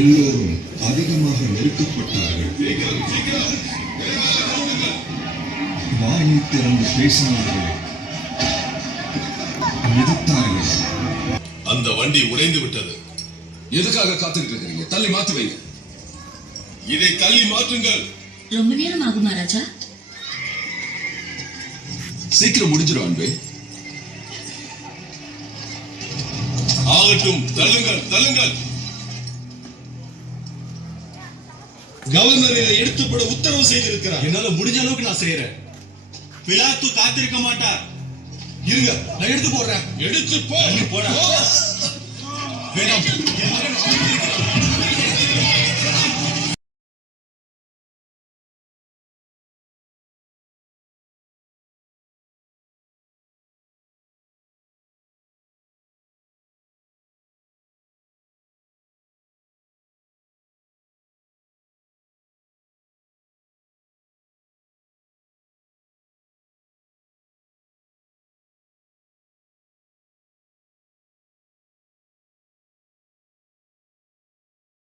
எல்லோரும் அதிகமாக நெருக்கப்பட்டார்கள். வாயை திறந்து பேசினார்கள், எதிர்த்தார்கள். அந்த வண்டி உடைந்து விட்டது. எதுக்காக காத்துக்கிட்டு இருக்கீங்க? தள்ளி மாத்தி வைங்க. இதை தள்ளி மாற்றுங்கள். ரொம்ப நேரம் ஆகுமா ராஜா? சீக்கிரம் முடிஞ்சிடும் அன்பே. ஆகட்டும், தள்ளுங்கள் தள்ளுங்கள். கவர்னர் இதை எடுத்து போட உத்தரவு செய்திருக்கிறார். என்னால முடிஞ்ச அளவுக்கு நான் செய்யறேன். பிலாத்து காத்திருக்க மாட்டார். இருங்க, நான் எடுத்து போடுறேன். எடுத்து போ. போட வேண்டாம்.